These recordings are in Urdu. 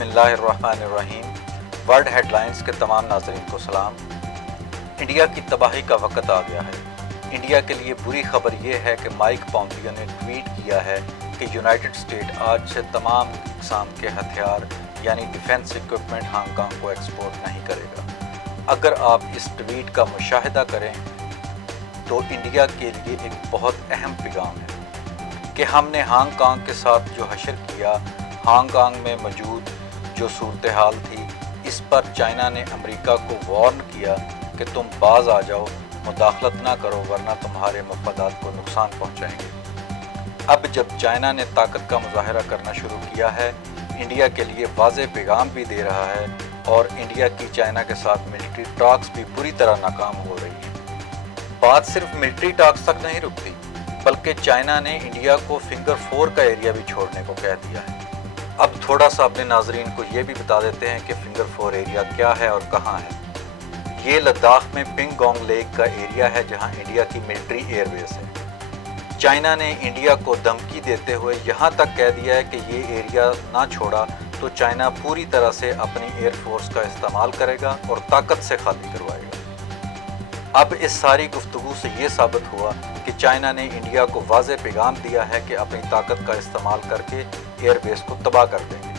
بسم اللہ الرحمن الرحیم۔ ورلڈ ہیڈ لائنز کے تمام ناظرین کو سلام۔ انڈیا کی تباہی کا وقت آ گیا ہے۔ انڈیا کے لیے بری خبر یہ ہے کہ مائک پومپیو نے ٹویٹ کیا ہے کہ یونائٹڈ اسٹیٹ آج سے تمام اقسام کے ہتھیار یعنی ڈیفنس اکوپمنٹ ہانگ کانگ کو ایکسپورٹ نہیں کرے گا۔ اگر آپ اس ٹویٹ کا مشاہدہ کریں تو انڈیا کے لیے ایک بہت اہم پیغام ہے کہ ہم نے ہانگ کانگ کے ساتھ جو حشر کیا، ہانگ کانگ میں موجود جو صورتحال تھی، اس پر چائنا نے امریکہ کو وارن کیا کہ تم باز آ جاؤ، مداخلت نہ کرو ورنہ تمہارے مفادات کو نقصان پہنچائیں گے۔ اب جب چائنا نے طاقت کا مظاہرہ کرنا شروع کیا ہے، انڈیا کے لیے واضح پیغام بھی دے رہا ہے اور انڈیا کی چائنا کے ساتھ ملٹری ٹاکس بھی بری طرح ناکام ہو رہی ہے۔ بات صرف ملٹری ٹاکس تک نہیں رکتی، بلکہ چائنا نے انڈیا کو فنگر 4 کا ایریا بھی چھوڑنے کو کہہ دیا ہے۔ اب تھوڑا سا اپنے ناظرین کو یہ بھی بتا دیتے ہیں کہ فنگر 4 ایریا کیا ہے اور کہاں ہے۔ یہ لداخ میں پنگ گونگ لیک کا ایریا ہے جہاں انڈیا کی ملٹری ایئر بیس ہے۔ چائنا نے انڈیا کو دھمکی دیتے ہوئے یہاں تک کہہ دیا ہے کہ یہ ایریا نہ چھوڑا تو چائنا پوری طرح سے اپنی ایئر فورس کا استعمال کرے گا اور طاقت سے خالی کروائے گا۔ اب اس ساری گفتگو سے یہ ثابت ہوا کہ چائنا نے انڈیا کو واضح پیغام دیا ہے کہ اپنی طاقت کا استعمال کر کے ایئر بیس کو تباہ کر دیں گے۔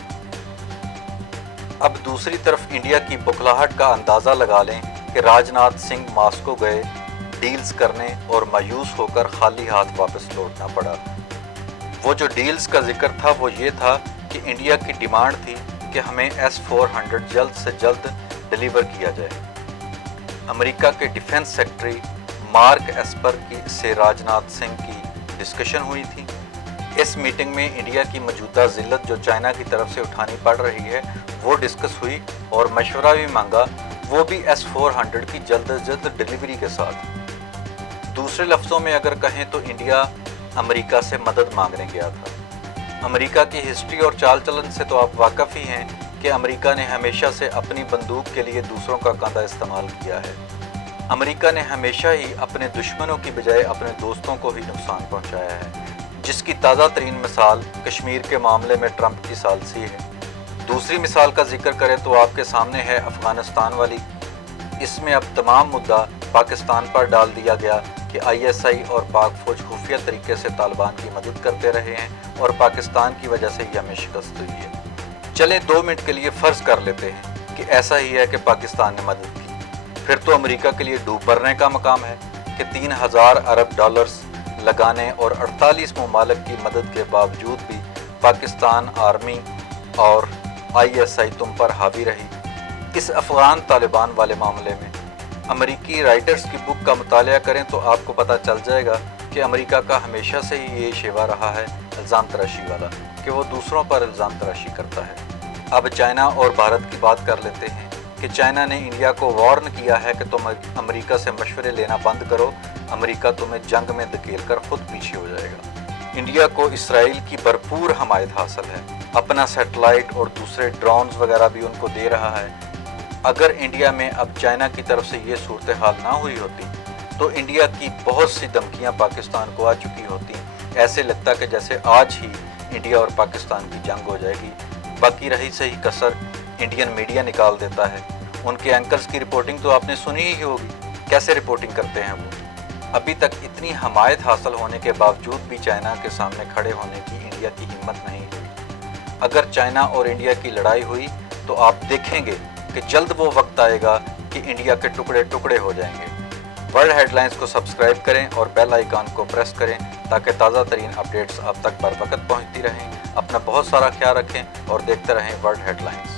اب دوسری طرف انڈیا کی بکھلاہٹ کا اندازہ لگا لیں کہ راجناتھ سنگھ ماسکو گئے ڈیلز کرنے اور مایوس ہو کر خالی ہاتھ واپس لوٹنا پڑا۔ وہ جو ڈیلز کا ذکر تھا وہ یہ تھا کہ انڈیا کی ڈیمانڈ تھی کہ ہمیں S-400 جلد سے جلد ڈیلیور کیا جائے۔ امریکہ کے ڈیفنس سیکرٹری مارک ایسپر کی سے راجناتھ سنگھ کی ڈسکشن ہوئی تھی۔ اس میٹنگ میں انڈیا کی موجودہ ذلت جو چائنا کی طرف سے اٹھانی پڑ رہی ہے وہ ڈسکس ہوئی اور مشورہ بھی مانگا، وہ بھی S-400 کی جلد از جلد ڈیلیوری کے ساتھ۔ دوسرے لفظوں میں اگر کہیں تو انڈیا امریکہ سے مدد مانگنے گیا تھا۔ امریکہ کی ہسٹری اور چال چلن سے تو آپ واقف ہی ہیں کہ امریکہ نے ہمیشہ سے اپنی بندوق کے لیے دوسروں کا کاندھا استعمال کیا ہے۔ امریکہ نے ہمیشہ ہی اپنے دشمنوں کی بجائے اپنے دوستوں کو ہی نقصان پہنچایا ہے، جس کی تازہ ترین مثال کشمیر کے معاملے میں ٹرمپ کی ثالثی ہے۔ دوسری مثال کا ذکر کریں تو آپ کے سامنے ہے افغانستان والی۔ اس میں اب تمام مدعا پاکستان پر ڈال دیا گیا کہ ISI اور پاک فوج خفیہ طریقے سے طالبان کی مدد کرتے رہے ہیں اور پاکستان کی وجہ سے یہ ہمیں شکست ہوئی ہے۔ چلیں 2 منٹ کے لیے فرض کر لیتے ہیں کہ ایسا ہی ہے کہ پاکستان نے مدد کی، پھر تو امریکہ کے لیے ڈوب مرنے کا مقام ہے کہ 3000 ارب ڈالرز لگانے اور 48 ممالک کی مدد کے باوجود بھی پاکستان آرمی اور ISI تم پر حاوی رہی۔ اس افغان طالبان والے معاملے میں امریکی رائٹرز کی بک کا مطالعہ کریں تو آپ کو پتہ چل جائے گا کہ امریکہ کا ہمیشہ سے ہی یہ شیوا رہا ہے الزام تراشی والا، کہ وہ دوسروں پر الزام تراشی کرتا ہے۔ اب چائنا اور بھارت کی بات کر لیتے ہیں کہ چائنا نے انڈیا کو وارن کیا ہے کہ تم امریکہ سے مشورے لینا بند کرو، امریکہ تمہیں جنگ میں دھکیل کر خود پیچھے ہو جائے گا۔ انڈیا کو اسرائیل کی بھرپور حمایت حاصل ہے، اپنا سیٹلائٹ اور دوسرے ڈرونز وغیرہ بھی ان کو دے رہا ہے۔ اگر انڈیا میں اب چائنا کی طرف سے یہ صورتحال نہ ہوئی ہوتی تو انڈیا کی بہت سی دھمکیاں پاکستان کو آ چکی ہوتی۔ ایسے لگتا کہ جیسے آج ہی انڈیا اور پاکستان کی جنگ ہو جائے گی۔ باقی رہی صحیح کسر انڈین میڈیا نکال دیتا ہے۔ ان کے اینکرز کی رپورٹنگ تو آپ نے سنی ہی ہوگی، کیسے رپورٹنگ کرتے ہیں وہ۔ ابھی تک اتنی حمایت حاصل ہونے کے باوجود بھی چائنا کے سامنے کھڑے ہونے کی انڈیا کی ہمت نہیں ہوئی۔ اگر چائنا اور انڈیا کی لڑائی ہوئی تو آپ دیکھیں گے کہ جلد وہ وقت آئے گا کہ انڈیا کے ٹکڑے ٹکڑے ہو جائیں گے۔ ورلڈ ہیڈ لائنز کو سبسکرائب کریں اور بیل آئیکن کو پریس کریں تاکہ تازہ ترین اپڈیٹس آپ تک بر وقت پہنچتی رہیں۔ اپنا بہت سارا خیال رکھیں اور دیکھتے رہیں ورلڈ ہیڈ لائنز۔